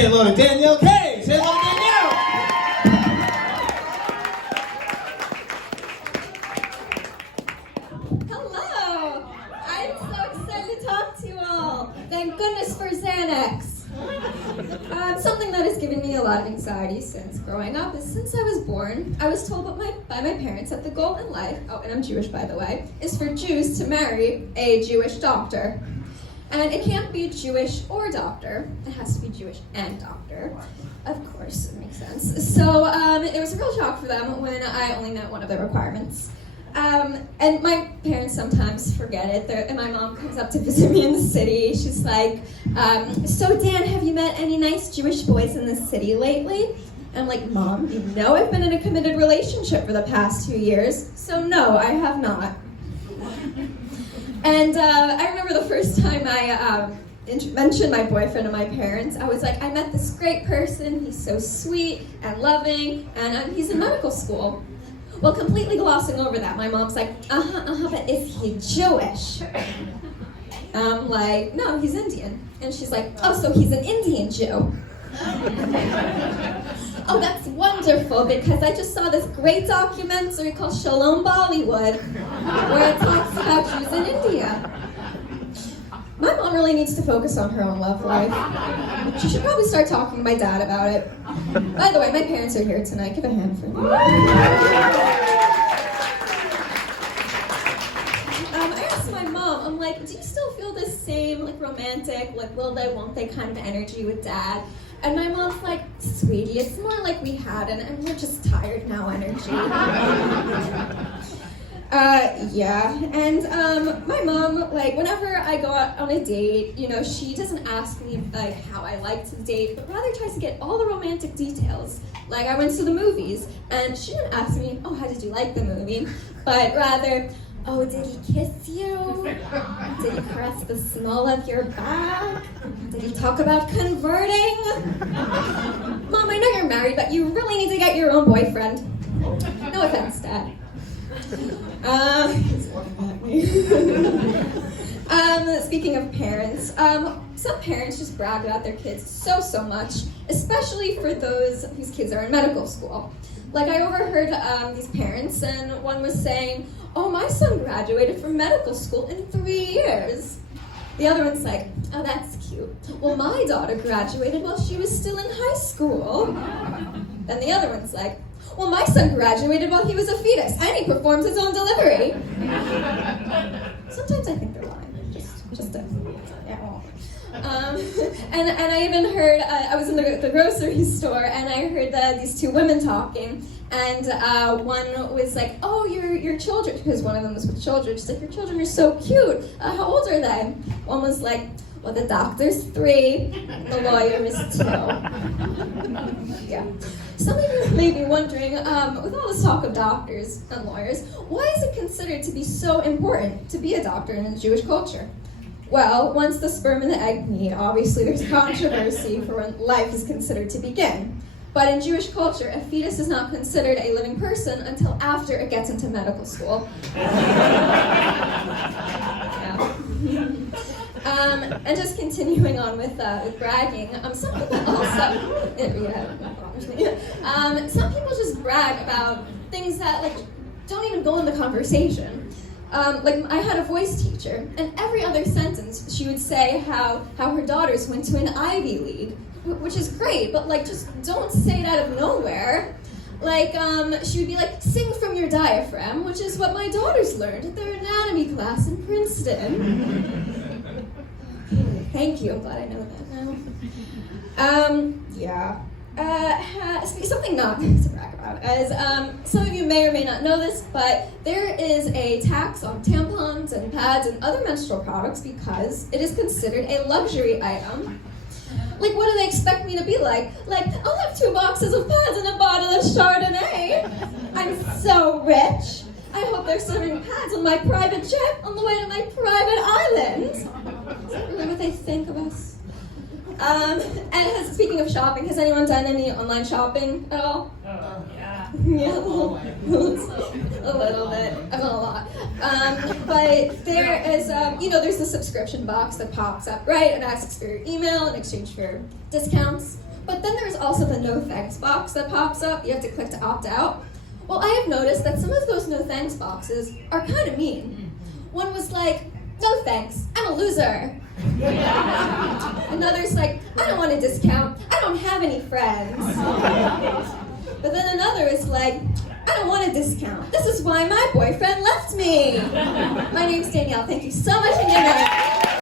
Say hello to Danielle K. Say hello to Danielle. Hello! I'm so excited to talk to you all. Thank goodness for Xanax. Something that has given me a lot of anxiety since growing up is since I was born, I was told by my parents that the goal in life, oh, and I'm Jewish by the way, is for Jews to marry a Jewish doctor. And it can't be Jewish or doctor. It has to be Jewish and doctor. Of course, it makes sense. So it was a real shock for them when I only met one of the requirements. And my parents sometimes forget it. And my mom comes up to visit me in the city. She's like, so Dan, have you met any nice Jewish boys in the city lately? And I'm like, Mom, you know I've been in a committed relationship for the past 2 years. So no, I have not. And I remember the first time I mentioned my boyfriend to my parents, I was like, I met this great person, he's so sweet and loving, and he's in medical school. Well, completely glossing over that, my mom's like, but is he Jewish? I'm like, no, he's Indian. And she's like, oh, so he's an Indian Jew. Oh, that's wonderful, because I just saw this great documentary called Shalom Bollywood, where it talks about Jews in India. My mom really needs to focus on her own love life. She should probably start talking to my dad about it. By the way, my parents are here tonight. Give a hand for me. I asked my mom, I'm like, do you still feel this same romantic, will they, won't they kind of energy with Dad? And my mom's like, sweetie, it's more like we had and we're just tired now energy. Yeah, and my mom, whenever I go out on a date, she doesn't ask me, how I like to date, but rather tries to get all the romantic details. Like, I went to the movies, and she didn't ask me, oh, how did you like the movie? But rather, oh, did he kiss you? Did he caress the small of your back? Did he talk about converting? Mom, I know you're married, but you really need to get your own boyfriend. No offense, Dad. He's looking at me. Speaking of parents, some parents just brag about their kids so much, especially for those whose kids are in medical school. Like, I overheard these parents, and one was saying, oh, my son graduated from medical school in 3 years. The other one's like, oh, that's cute. Well, my daughter graduated while she was still in high school. Then the other one's like, well, my son graduated while he was a fetus, and he performed his own delivery. Sometimes I think they're lying, just to, yeah. And I even heard, I was in the grocery store, and I heard these two women talking, and one was like, oh, your children, because one of them was with children, she's like, your children are so cute, how old are they? One was like, well, the doctor's 3, the lawyer is 2. Yeah. Some of you may be wondering, with all this talk of doctors and lawyers, why is it considered to be so important to be a doctor in Jewish culture? Well, once the sperm and the egg meet, obviously there's controversy for when life is considered to begin. But in Jewish culture, a fetus is not considered a living person until after it gets into medical school. Yeah. And just continuing on with bragging, some people also, some people just brag about things that don't even go in the conversation. I had a voice teacher, and every other sentence she would say how her daughters went to an Ivy League, which is great, but just don't say it out of nowhere. She would be like, sing from your diaphragm, which is what my daughters learned at their anatomy class in Princeton. Thank you, I'm glad I know that now. Yeah. Something not to brag about, as some of you may or may not know this, but there is a tax on tampons and pads and other menstrual products because it is considered a luxury item. What do they expect me to be like? I'll have 2 boxes of pads and a bottle of Chardonnay. I'm so rich. I hope they're serving pads on my private jet on the way to my private island. Is that really what they think of us? And speaking of shopping, has anyone done any online shopping at all? Yeah. Yeah, a little bit. I've done a lot. But there is, there's the subscription box that pops up, right? And asks for your email in exchange for discounts. But then there's also the no thanks box that pops up. You have to click to opt out. Well, I have noticed that some of those no thanks boxes are kind of mean. One was like, no thanks, I'm a loser. Another's like, I don't want a discount, I don't have any friends. But then another is like, I don't want a discount, this is why my boyfriend left me. My name's Danielle, thank you so much and good night.